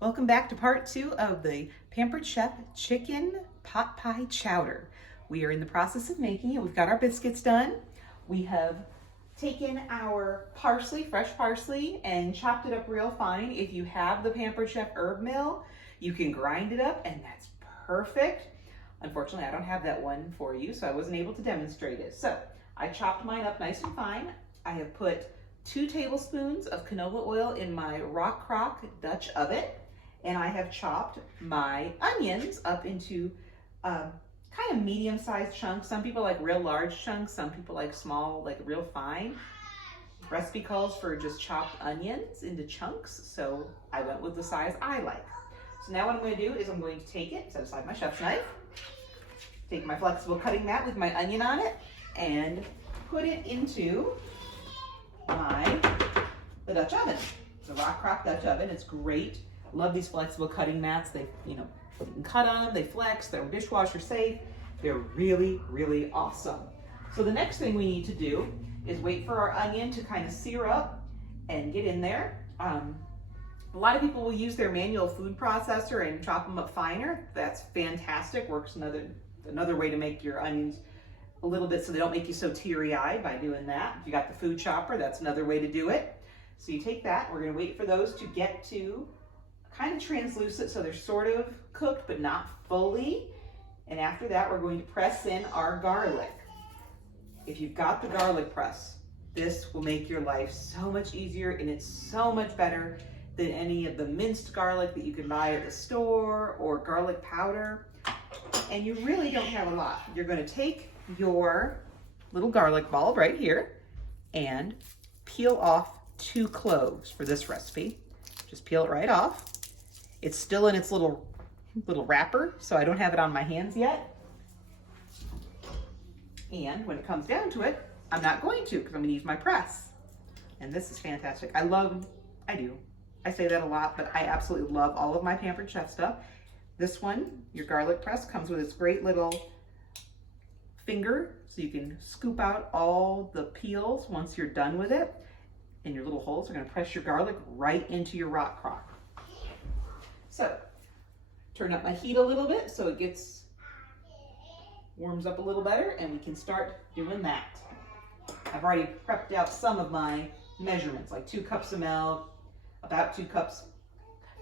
Welcome back to part 2 of the Pampered Chef Chicken Pot Pie Chowder. We are in the process of making it. We've got our biscuits done. We have taken our parsley, fresh parsley, and chopped it up real fine. If you have the Pampered Chef herb mill, you can grind it up and that's perfect. Unfortunately, I don't have that one for you, so I wasn't able to demonstrate it. So I chopped mine up nice and fine. I have put 2 tablespoons of canola oil in my rock crock Dutch oven. And I have chopped my onions up into kind of medium-sized chunks. Some people like real large chunks, some people like small, like real fine. Recipe calls for just chopped onions into chunks, so I went with the size I like. So now what I'm going to do is I'm going to take it, set aside my chef's knife, take my flexible cutting mat with my onion on it, and put it into the Dutch oven. The rock crock Dutch oven. It's great. Love these flexible cutting mats. They, you can cut on them, they flex, they're dishwasher safe. They're really, really awesome. So the next thing we need to do is wait for our onion to kind of sear up and get in there. A lot of people will use their manual food processor and chop them up finer. That's fantastic. Works another way to make your onions a little bit so they don't make you so teary-eyed by doing that. If you got the food chopper, that's another way to do it. So you take that, we're gonna wait for those to get to kind of translucent, so they're sort of cooked but not fully. And after that, we're going to press in our garlic. If you've got the garlic press, this will make your life so much easier, and it's so much better than any of the minced garlic that you can buy at the store or garlic powder. And you really don't have a lot. You're going to take your little garlic bulb right here and peel off 2 cloves for this recipe. Just peel it right off. It's still in its little wrapper, so I don't have it on my hands yet. And when it comes down to it, I'm not going to, because I'm gonna use my press. And this is fantastic. I say that a lot, but I absolutely love all of my Pampered Chef stuff. This one, your garlic press, comes with its great little finger, so you can scoop out all the peels once you're done with it. And your little holes are gonna press your garlic right into your rock crock. So, turn up my heat a little bit so it warms up a little better, and we can start doing that. I've already prepped out some of my measurements, like 2 cups of milk, about 2 cups,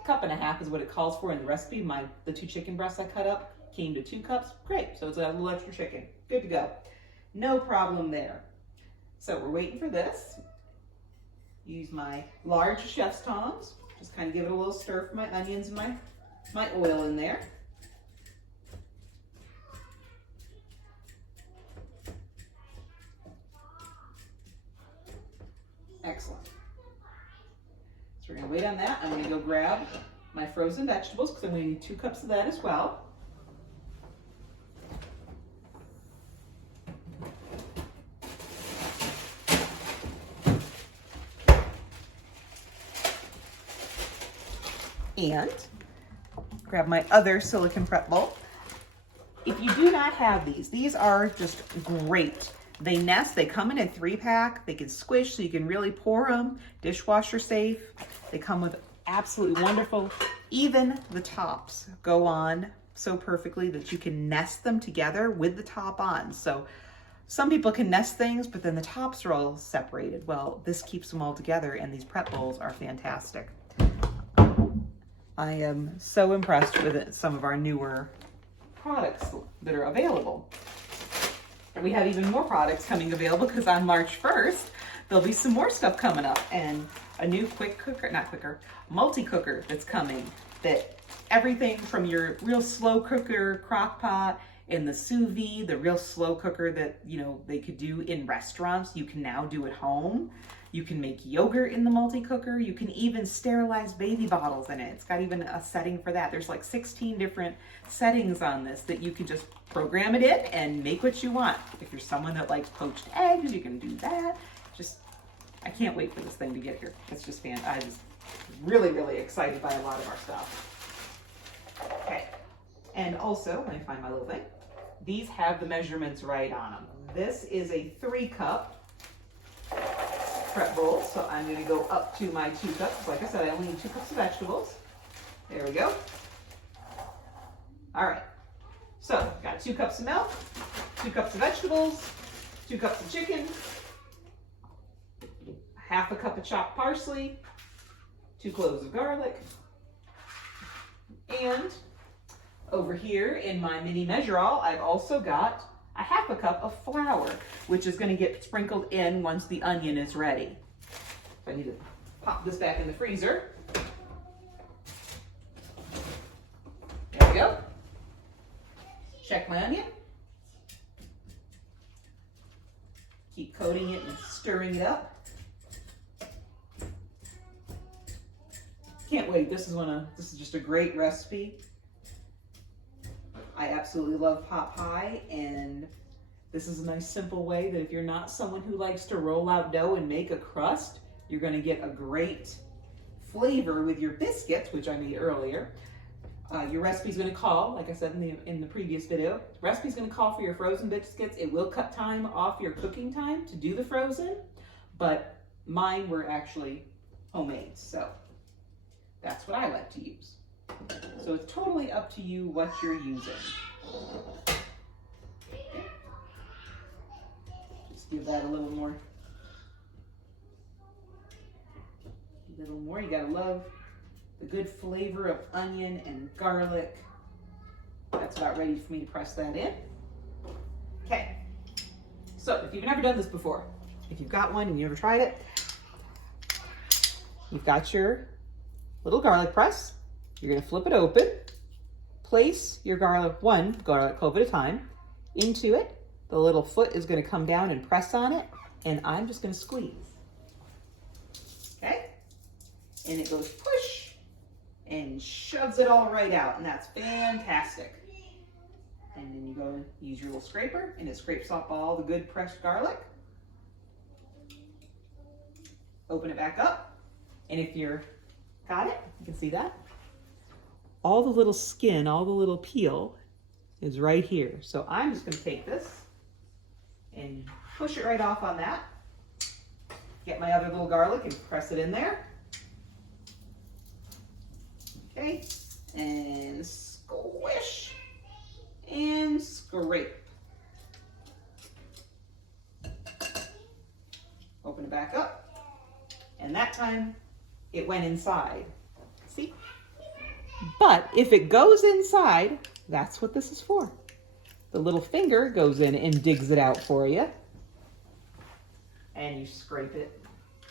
1.5 cups is what it calls for in the recipe. The 2 chicken breasts I cut up came to 2 cups. Great, so it's a little extra chicken. Good to go. No problem there. So we're waiting for this. Use my large chef's tongs. Just kind of give it a little stir for my onions and my oil in there. Excellent. So we're going to wait on that. I'm going to go grab my frozen vegetables because I'm going to need 2 cups of that as well. And grab my other silicone prep bowl. If you do not have these are just great. They nest, they come in a 3-pack, they can squish so you can really pour them, dishwasher safe. They come with absolutely wonderful, even the tops go on so perfectly that you can nest them together with the top on. So some people can nest things, but then the tops are all separated. Well, this keeps them all together, and these prep bowls are fantastic. I am so impressed with some of our newer products that are available. And we have even more products coming available because on March 1st, there'll be some more stuff coming up, and a new multi-cooker that's coming, that everything from your real slow cooker crock pot and the sous vide, the real slow cooker that, they could do in restaurants, you can now do at home. You can make yogurt in the multi-cooker. You can even sterilize baby bottles in it. It's got even a setting for that. There's like 16 different settings on this that you can just program it in and make what you want. If you're someone that likes poached eggs, you can do that. I can't wait for this thing to get here. It's just I'm just really, really excited by a lot of our stuff. Okay, and also, let me find my little thing. These have the measurements right on them. This is a 3-cup prep bowl, so I'm going to go up to my 2 cups. Like I said, I only need 2 cups of vegetables. There we go. All right, so got 2 cups of milk, 2 cups of vegetables, 2 cups of chicken, half a cup of chopped parsley, 2 cloves of garlic, and over here in my mini measure-all, I've also got a half a cup of flour, which is going to get sprinkled in once the onion is ready. So I need to pop this back in the freezer. There we go. Check my onion. Keep coating it and stirring it up. Can't wait. This is just a great recipe. I absolutely love pot pie, and this is a nice simple way that if you're not someone who likes to roll out dough and make a crust, you're going to get a great flavor with your biscuits, which I made earlier. Your recipe's going to call, like I said in the previous video, recipe's going to call for your frozen biscuits. It will cut time off your cooking time to do the frozen, but mine were actually homemade, so that's what I like to use. So it's totally up to you what you're using. Okay. Just give that a little more. You gotta love the good flavor of onion and garlic. That's about ready for me to press that in. Okay, so if you've never done this before, if you've got one and you've never tried it, you've got your little garlic press. You're gonna flip it open, place your one garlic clove at a time into it. The little foot is gonna come down and press on it, and I'm just gonna squeeze. Okay, and it goes push and shoves it all right out, and that's fantastic. And then you go and use your little scraper, and it scrapes off all the good pressed garlic. Open it back up, and if you're got it, you can see that. All the little skin, all the little peel is right here. So I'm just gonna take this and push it right off on that. Get my other little garlic and press it in there. Okay, and squish and scrape. Open it back up, and that time it went inside. See? But if it goes inside, that's what this is for. The little finger goes in and digs it out for you. And you scrape it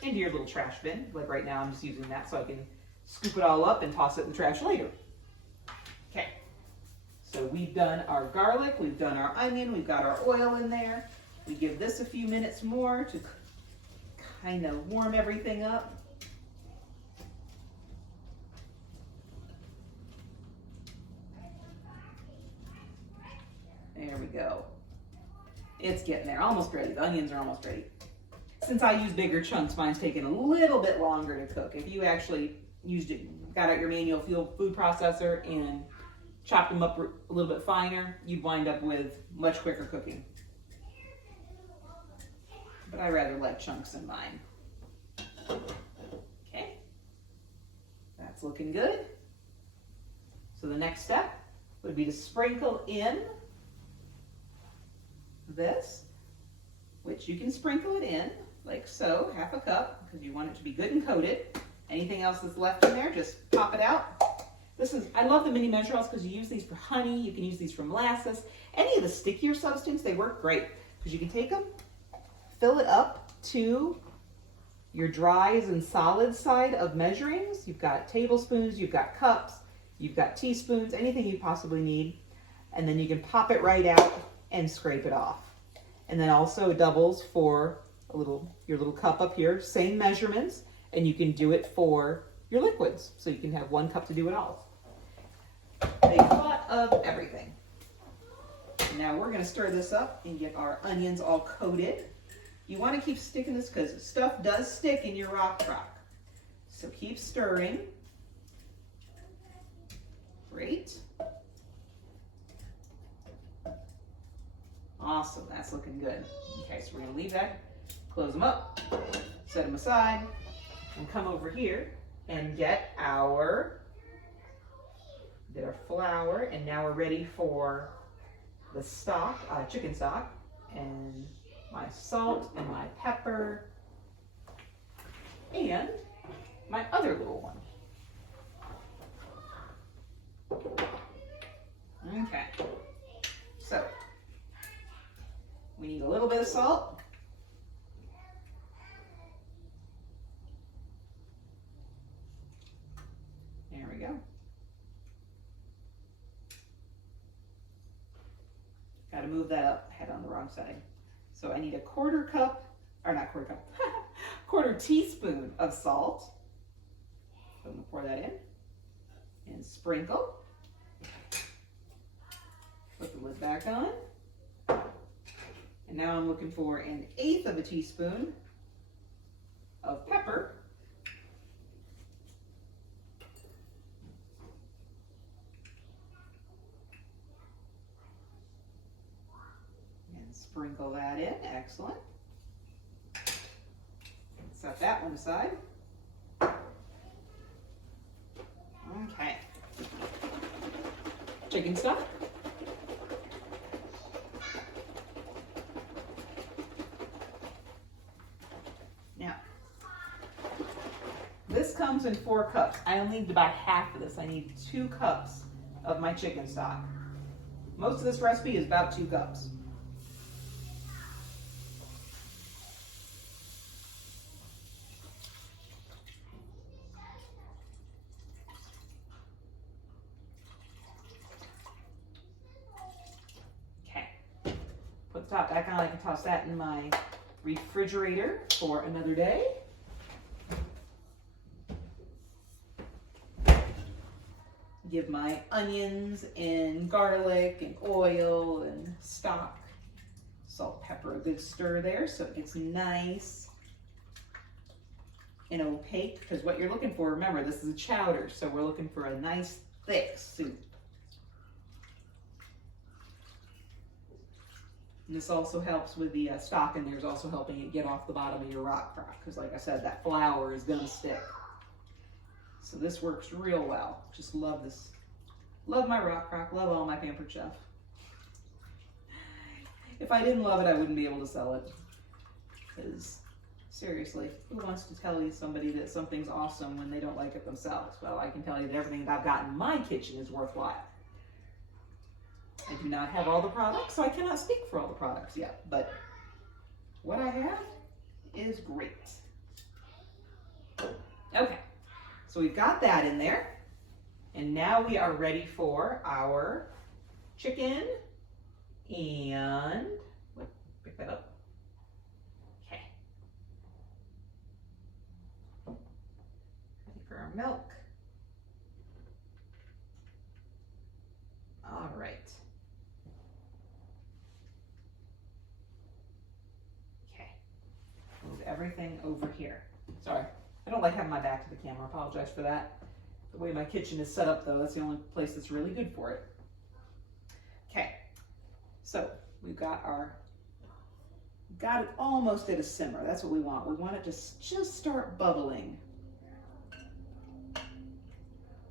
into your little trash bin. Like right now, I'm just using that so I can scoop it all up and toss it in the trash later. Okay, so we've done our garlic, we've done our onion, we've got our oil in there. We give this a few minutes more to kind of warm everything up. There we go. It's getting there, almost ready. The onions are almost ready. Since I use bigger chunks, mine's taking a little bit longer to cook. If you actually got out your manual food processor and chopped them up a little bit finer, you'd wind up with much quicker cooking. But I rather like chunks in mine. Okay, that's looking good. So the next step would be to sprinkle in this, which you can sprinkle it in like so, half a cup, because you want it to be good and coated. Anything else that's left in there, just pop it out. I love the mini measure-alls because you use these for honey, you can use these for molasses, any of the stickier substance, they work great because you can take them, fill it up to your dries and solids side of measurings. You've got tablespoons, you've got cups, you've got teaspoons, anything you possibly need, and then you can pop it right out and scrape it off. And then also it doubles for your little cup up here, same measurements, and you can do it for your liquids. So you can have 1 cup to do it all. A lot of everything. Now we're gonna stir this up and get our onions all coated. You wanna keep sticking this because stuff does stick in your rock crock. So keep stirring. Great. Awesome, that's looking good. Okay, so we're gonna leave that, close them up, set them aside, and come over here and get our Did our flour, and now we're ready for the stock, chicken stock, and my salt and my pepper, and my other little one. Okay, so we need a little bit of salt. There we go. Got to move that up, head on the wrong side. So I need a quarter cup, or not quarter cup, quarter teaspoon of salt. So I'm gonna pour that in and sprinkle. Put the lid back on. And now I'm looking for 1/8 of a teaspoon of pepper. And sprinkle that in, excellent. Set that one aside. Okay. Chicken stock. Now, this comes in 4 cups. I only need about half of this. I need 2 cups of my chicken stock. Most of this recipe is about 2 cups. Put the top back on. I can toss that in my refrigerator for another day. Give my onions and garlic and oil and stock, salt, pepper, a good stir there so it gets nice and opaque, because what you're looking for, remember, this is a chowder, so we're looking for a nice thick soup. And this also helps with the stock in there, is also helping it get off the bottom of your rock crock, because like I said, that flour is gonna stick. So this works real well. Just love this. Love my rock crock, love all my Pampered Chef. If I didn't love it, I wouldn't be able to sell it. Because seriously, who wants to tell you somebody that something's awesome when they don't like it themselves? Well, I can tell you that everything that I've got in my kitchen is worthwhile. I do not have all the products, so I cannot speak for all the products yet, but what I have is great. Okay, so we've got that in there, and now we are ready for our chicken, and pick that up. Okay. Ready for our milk. All right. Everything over here. Sorry, I don't like having my back to the camera. I apologize for that. The way my kitchen is set up though, that's the only place that's really good for it. Okay, so we've got it almost at a simmer. That's what we want. We want it to just start bubbling.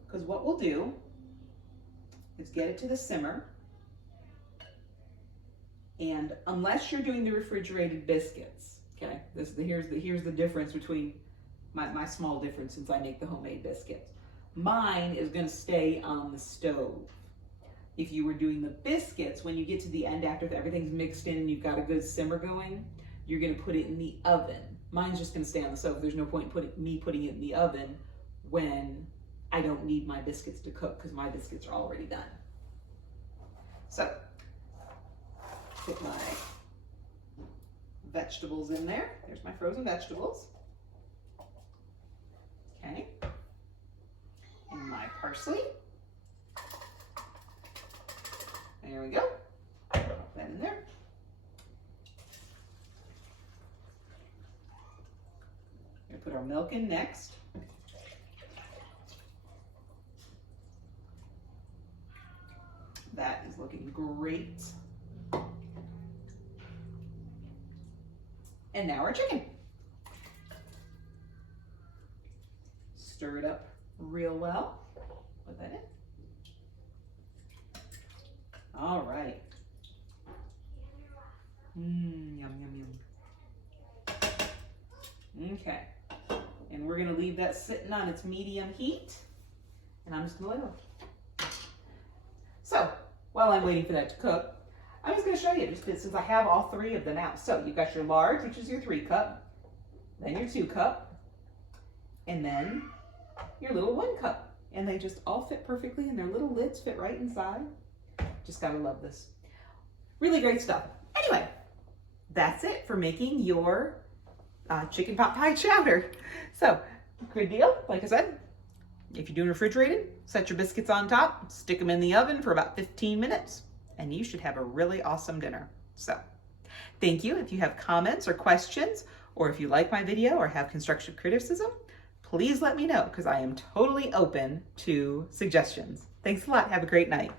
Because what we'll do is get it to the simmer, and unless you're doing the refrigerated biscuits, okay, here's the difference between my small difference, since I make the homemade biscuits. Mine is going to stay on the stove. If you were doing the biscuits, when you get to the end after everything's mixed in and you've got a good simmer going, you're going to put it in the oven. Mine's just going to stay on the stove. There's no point in putting it in the oven when I don't need my biscuits to cook, because my biscuits are already done. So, put my vegetables in there. There's my frozen vegetables. Okay. And my parsley. There we go. Put that in there. We're gonna put our milk in next. That is looking great. And now our chicken. Stir it up real well. Put that in. All right. Yum, yum, yum. Okay. And we're going to leave that sitting on its medium heat. And I'm just going to let it go. So, while I'm waiting for that to cook, I'm just going to show you, just since I have all three of them out. So, you've got your large, which is your 3 cup, then your 2 cup, and then your little 1 cup. And they just all fit perfectly, and their little lids fit right inside. Just gotta love this. Really great stuff. Anyway, that's it for making your chicken pot pie chowder. So, good deal. Like I said, if you're doing refrigerated, set your biscuits on top, stick them in the oven for about 15 minutes, and you should have a really awesome dinner. So, thank you. If you have comments or questions, or if you like my video or have constructive criticism, please let me know, because I am totally open to suggestions. Thanks a lot. Have a great night.